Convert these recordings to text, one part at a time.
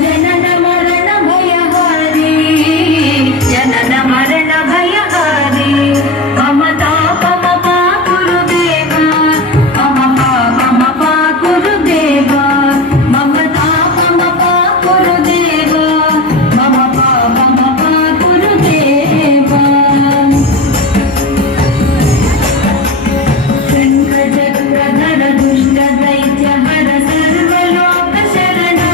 जनन मरण भयहारी जनन मरण भयहारी मम तापम पा गुरुदेवा मम पापम पा गुरुदेवा मम तापम पा गुरुदेवा मम पापम पा गुरुदेवा शङ्खचक्रधर दुष्ट दैत्य हर सर्वलोक शरणा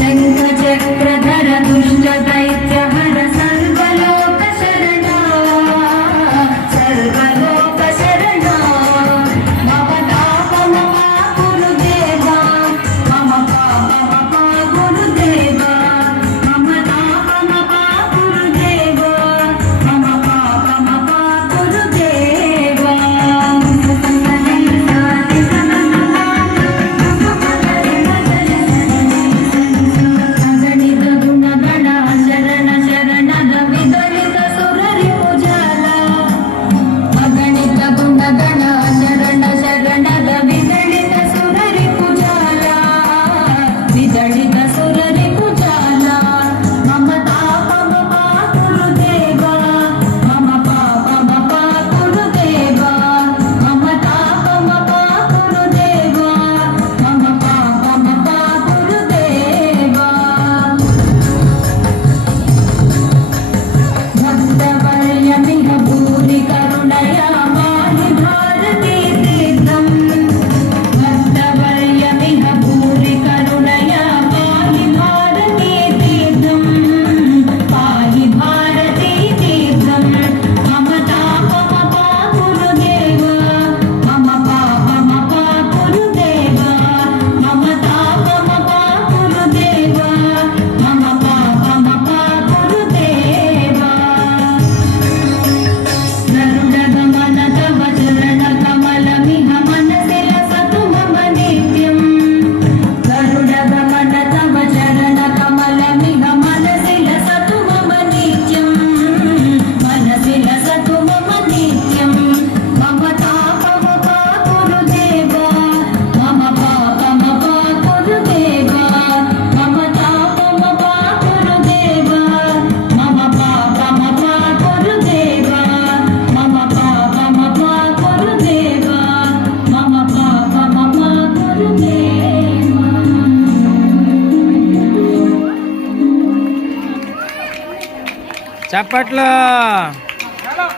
शङ्खचक्रधर दुष्ट दैत्य हर सर्वलोक शरणा सर्वलोक शरणा मम तापम पा गुरुदेवा मम पापम पा गुरुदेवा मम तापम पा गुरुदेवा मम पापम पा गुरुदेवा अगणित गुणगण शरण शरणद विदलित सुररि पूजाला अगणित गुणगण शरण शरणद विदलित सुररि पूजाला विदलित सुररि पूजाला मम तापम पा गुरुदेवा मम पापम पा गुरुदेवा मम तापम पा गुरुदेवा मम पापम पा गुरुदेवा भक्तवर्यमिह भूरि करुणया माहि भारती तीर्थम् भक्तवर्यमिह भूरि करुणया माहि भारती तीर्थम् पाहि भारती तीर्थम् मम तापम पा गुरुदेवा मम पापम पा गुरुदेवा मम तापम पा गुरुदेवा मम पापम पा गुरुदेवा गरुडगमन तव चरणकमलमिह मनसि लसतु मम नित्यम् गरुडगमन तव चरणकमलमिह मनसि लसतु मम नित्यम् मनसि लसतु मम नित्यम् मम तापम पा गुरुदेवा मम पापम पा गुरुदेवा मम तापम पा गुरुदेवा मम पापम पा गुरुदेवा मम पापम पा गुरुदेवा मम पापम पा गुरुदेवा చప్పట్లు